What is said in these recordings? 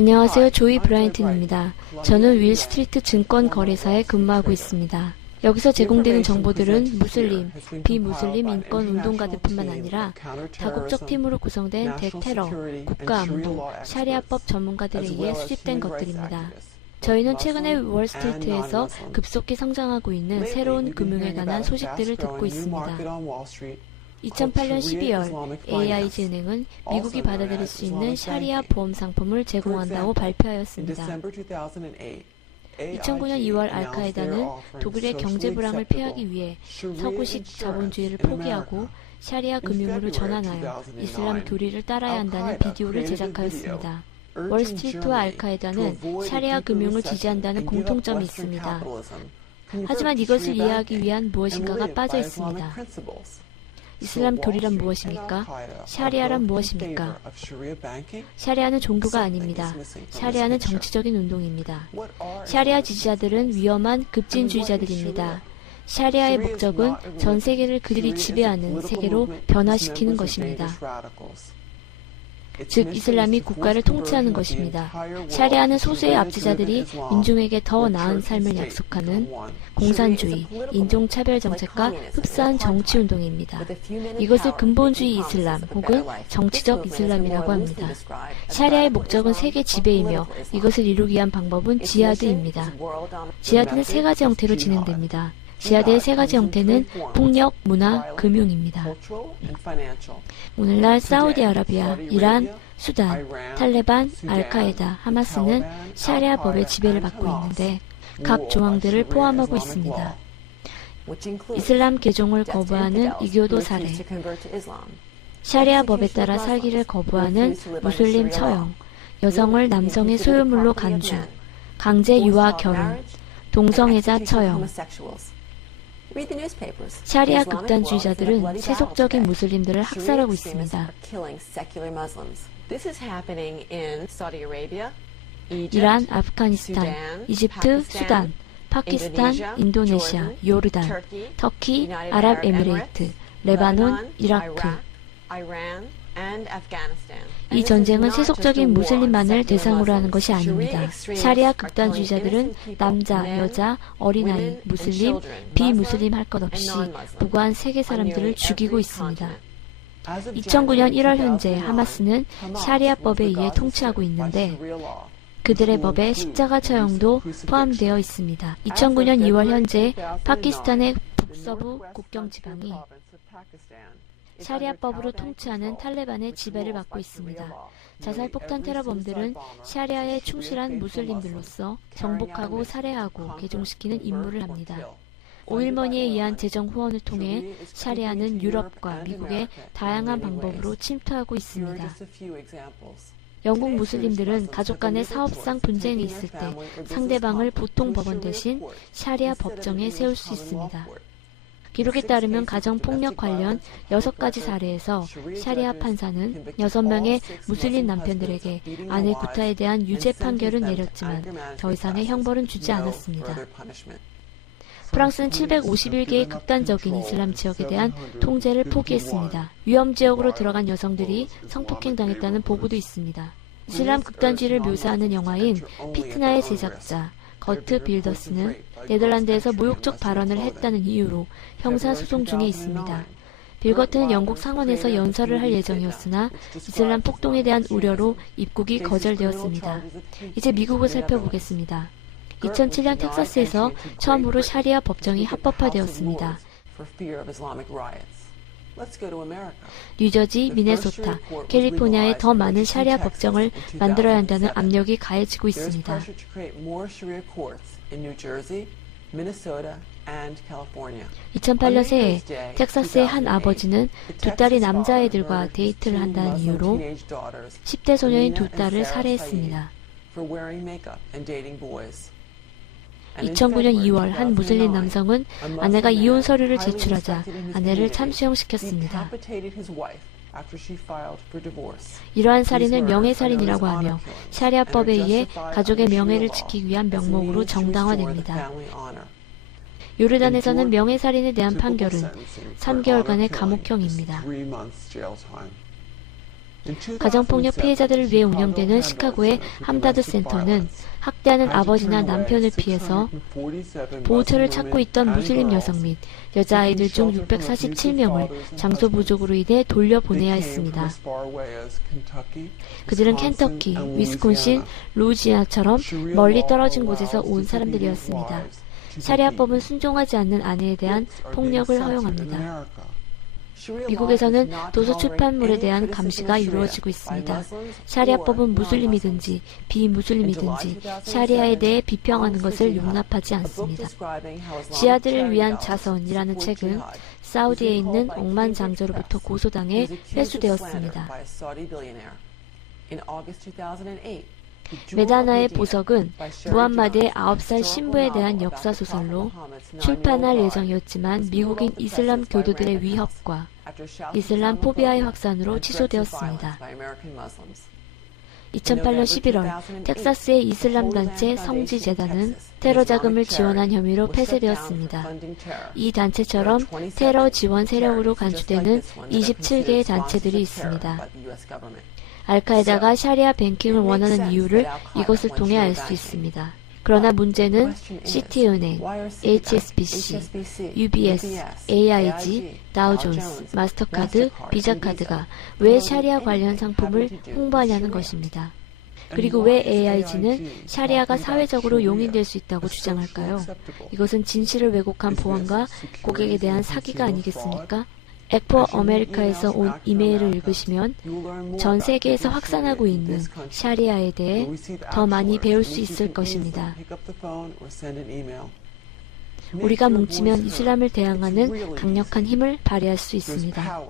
안녕하세요. 조이 브라이언튼입니다. 저는 윌스트리트 증권거래사에 근무하고 있습니다. 여기서 제공되는 정보들은 무슬림, 비무슬림 인권 운동가들뿐만 아니라 다국적 팀으로 구성된 대테러, 국가안보, 샤리아법 전문가들에 의해 수집된 것들입니다. 저희는 최근에 월스트리트에서 급속히 성장하고 있는 새로운 금융에 관한 소식들을 듣고 있습니다. 2008년 12월 AIG은행은 미국이 받아들일 수 있는 샤리아 보험 상품을 제공한다고 발표하였습니다. 2009년 2월 알카에다는 독일의 경제 불황을 피하기 위해 서구식 자본주의를 포기하고 샤리아 금융으로 전환하여 이슬람 교리를 따라야 한다는 비디오를 제작하였습니다. 월스트리트와 알카에다는 샤리아 금융을 지지한다는 공통점이 있습니다. 하지만 이것을 이해하기 위한 무엇인가가 빠져 있습니다. 이슬람 교리란 무엇입니까? 샤리아란 무엇입니까? 샤리아는 종교가 아닙니다. 샤리아는 정치적인 운동입니다. 샤리아 지지자들은 위험한 급진주의자들입니다. 샤리아의 목적은 전 세계를 그들이 지배하는 세계로 변화시키는 것입니다. 즉 이슬람이 국가를 통치하는 것입니다. 샤리아는 소수의 압제자들이 민중에게 더 나은 삶을 약속하는 공산주의, 인종차별 정책과 흡사한 정치운동입니다. 이것을 근본주의 이슬람 혹은 정치적 이슬람이라고 합니다. 샤리아의 목적은 세계 지배이며 이것을 이루기 위한 방법은 지하드입니다. 지하드는 세 가지 형태로 진행됩니다. 지하드의 세 가지 형태는 폭력, 문화, 금융입니다. 오늘날 사우디아라비아, 이란, 수단, 탈레반, 알카에다, 하마스는 샤리아 법의 지배를 받고 있는데 각 조항들을 포함하고 있습니다. 이슬람 개종을 거부하는 이교도 살해, 샤리아 법에 따라 살기를 거부하는 무슬림 처형, 여성을 남성의 소유물로 간주, 강제 유아 결혼, 동성애자 처형. 샤리아 극단주의자들은 세속적인 무슬림들을 학살하고 있습니다. 이란, 아프가니스탄, 이집트, 수단, 파키스탄, 인도네시아, 요르단, 터키, 아랍에미레이트, 레바논, 이라크. 이 전쟁은 세속적인 무슬림만을 대상으로 하는 것이 아닙니다. 샤리아 극단주의자들은 남자, 여자, 어린아이, 무슬림, 비무슬림 할 것 없이 무고한 세계 사람들을 죽이고 있습니다. 2009년 1월 현재 하마스는 샤리아법에 의해 통치하고 있는데 그들의 법에 십자가 처형도 포함되어 있습니다. 2009년 2월 현재 파키스탄의 북서부 국경 지방이 샤리아법으로 통치하는 탈레반의 지배를 받고 있습니다. 자살폭탄 테러범들은 샤리아에 충실한 무슬림들로서 정복하고 살해하고 개종시키는 임무를 합니다. 오일머니에 의한 재정 후원을 통해 샤리아는 유럽과 미국의 다양한 방법으로 침투하고 있습니다. 영국 무슬림들은 가족 간의 사업상 분쟁이 있을 때 상대방을 보통 법원 대신 샤리아 법정에 세울 수 있습니다. 기록에 따르면 가정폭력 관련 6가지 사례에서 샤리아 판사는 6명의 무슬림 남편들에게 아내 구타에 대한 유죄 판결을 내렸지만 더 이상의 형벌은 주지 않았습니다. 프랑스는 751개의 극단적인 이슬람 지역에 대한 통제를 포기했습니다. 위험지역으로 들어간 여성들이 성폭행당했다는 보고도 있습니다. 이슬람 극단주의를 묘사하는 영화인 피트나의 제작자 거트 빌더스는 네덜란드에서 모욕적 발언을 했다는 이유로 형사소송 중에 있습니다. 빌거트는 영국 상원에서 연설을 할 예정이었으나 이슬람 폭동에 대한 우려로 입국이 거절되었습니다. 이제 미국을 살펴보겠습니다. 2007년 텍사스에서 처음으로 샤리아 법정이 합법화되었습니다. 뉴저지, 미네소타, 캘리포니아에 더 많은 샤리아 법정을 만들어야 한다는 압력이 가해지고 있습니다. 2008년 새해 텍사스의 한 아버지는 두 딸이 남자애들과 데이트를 한다는 이유로 10대 소녀인 두 딸을 살해했습니다. 2009년 2월 한 무슬림 남성은 아내가 이혼 서류를 제출하자 아내를 참수형시켰습니다. 이러한 살인을 명예살인이라고 하며 샤리아법에 의해 가족의 명예를 지키기 위한 명목으로 정당화됩니다. 요르단에서는 명예살인에 대한 판결은 3개월간의 감옥형입니다. 가정폭력 피해자들을 위해 운영되는 시카고의 함다드 센터는 학대하는 아버지나 남편을 피해서 보호처를 찾고 있던 무슬림 여성 및 여자아이들 중 647명을 장소 부족으로 인해 돌려보내야 했습니다. 그들은 켄터키, 위스콘신, 루이지아나처럼 멀리 떨어진 곳에서 온 사람들이었습니다. 샤리아법은 순종하지 않는 아내에 대한 폭력을 허용합니다. 미국에서는 도서 출판물에 대한 감시가 이루어지고 있습니다. 샤리아법은 무슬림이든지 비무슬림이든지 샤리아에 대해 비평하는 것을 용납하지 않습니다. 지하들을 위한 자선이라는 책은 사우디에 있는 옥만 장저로부터 고소당해 회수되었습니다. 메다나의 보석은 무함마드의 9살 신부에 대한 역사소설로 출판할 예정이었지만 미국인 이슬람 교도들의 위협과 이슬람 포비아의 확산으로 취소되었습니다. 2008년 11월 텍사스의 이슬람 단체 성지재단은 테러 자금을 지원한 혐의로 폐쇄되었습니다. 이 단체처럼 테러 지원 세력으로 간주되는 27개의 단체들이 있습니다. 알카에다가 샤리아 뱅킹을 원하는 이유를 이것을 통해 알 수 있습니다. 그러나 문제는 시티은행, HSBC, UBS, AIG, 다우존스, 마스터카드, 비자카드가 왜 샤리아 관련 상품을 홍보하냐는 것입니다. 그리고 왜 AIG는 샤리아가 사회적으로 용인될 수 있다고 주장할까요? 이것은 진실을 왜곡한 보안과 고객에 대한 사기가 아니겠습니까? 액포 아메리카에서 온 이메일을 읽으시면 전 세계에서 확산하고 있는 샤리아에 대해 더 많이 배울 수 있을 것입니다. 우리가 뭉치면 이슬람을 대항하는 강력한 힘을 발휘할 수 있습니다.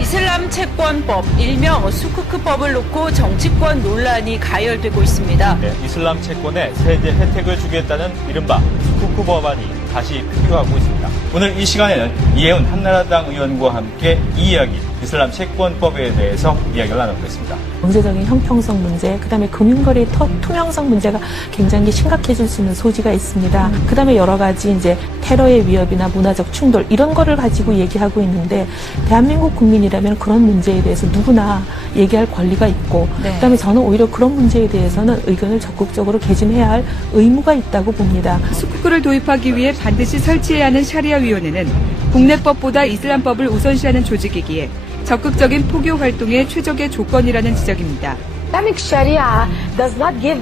이슬람 채권법, 일명 수쿠크법을 놓고 정치권 논란이 가열되고 있습니다. 네, 이슬람 채권에 세제 혜택을 주겠다는 이른바 수쿠크 법안이 다시 필요하고 있습니다. 오늘 이 시간에는 이혜훈 한나라당 의원과 함께 이 이야기, 이슬람 채권법에 대해서 이야기를 나눠보겠습니다. 경제적인 형평성 문제, 그다음에 금융거래 투명성 문제가 굉장히 심각해질 수 있는 소지가 있습니다. 그다음에 여러 가지 이제 테러의 위협이나 문화적 충돌 이런 거를 가지고 얘기하고 있는데 대한민국 국민이라면 그런 문제에 대해서 누구나 얘기할 권리가 있고 그다음에 저는 오히려 그런 문제에 대해서는 의견을 적극적으로 개진해야 할 의무가 있다고 봅니다. 수쿠크를 도입하기 위해 반드시 설치해야 하는 샤리아위원회는 국내법보다 이슬람법을 우선시하는 조직이기에 적극적인 포교 활동의 최적의 조건이라는 지적입니다. Islamic Sharia does not give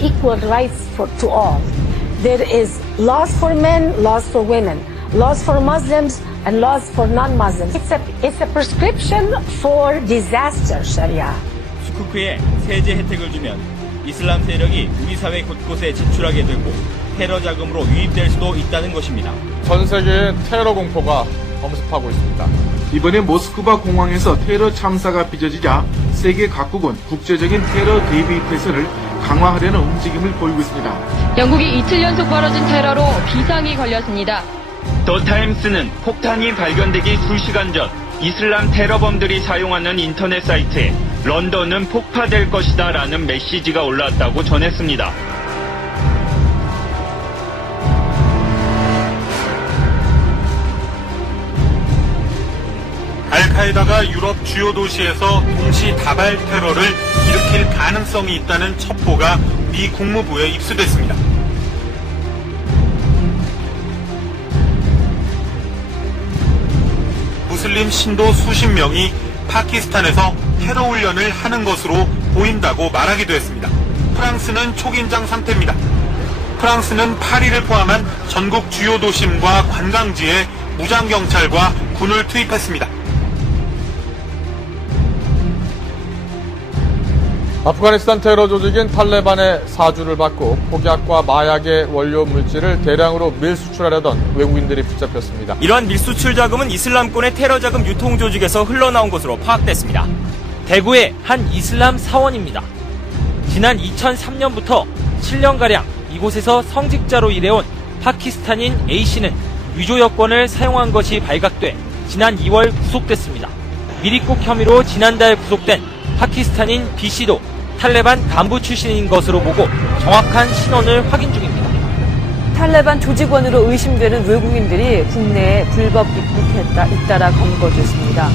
equal rights to all. There is laws for men, laws for women, laws for Muslims, and laws for non-Muslims. It's a prescription for disaster, Sharia. 수쿠크에 세제 혜택을 주면 이슬람 세력이 우리 사회 곳곳에 진출하게 되고 테러 자금으로 유입될 수도 있다는 것입니다. 전 세계의 테러 공포가 엄습하고 있습니다. 이번에 모스크바 공항에서 테러 참사가 빚어지자 세계 각국은 국제적인 테러 대비 태세를 강화하려는 움직임을 보이고 있습니다. 영국이 이틀 연속 벌어진 테러로 비상이 걸렸습니다. 더타임스는 폭탄이 발견되기 수시간 전 이슬람 테러범들이 사용하는 인터넷 사이트에 런던은 폭파될 것이다 라는 메시지가 올라왔다고 전했습니다. 알카에다가 유럽 주요 도시에서 동시 다발 테러를 일으킬 가능성이 있다는 첩보가 미 국무부에 입수됐습니다. 무슬림 신도 수십 명이 파키스탄에서 테러 훈련을 하는 것으로 보인다고 말하기도 했습니다. 프랑스는 초긴장 상태입니다. 프랑스는 파리를 포함한 전국 주요 도심과 관광지에 무장경찰과 군을 투입했습니다. 아프가니스탄 테러 조직인 탈레반의 사주를 받고 폭약과 마약의 원료 물질을 대량으로 밀수출하려던 외국인들이 붙잡혔습니다. 이러한 밀수출 자금은 이슬람권의 테러 자금 유통 조직에서 흘러나온 것으로 파악됐습니다. 대구의 한 이슬람 사원입니다. 지난 2003년부터 7년가량 이곳에서 성직자로 일해온 파키스탄인 A씨는 위조 여권을 사용한 것이 발각돼 지난 2월 구속됐습니다. 미리국 혐의로 지난달 구속된 파키스탄인 B씨도 탈레반 간부 출신인 것으로 보고 정확한 신원을 확인 중입니다. 탈레반 조직원으로 의심되는 외국인들이 국내에 불법 입국했다 잇따라 검거됐습니다.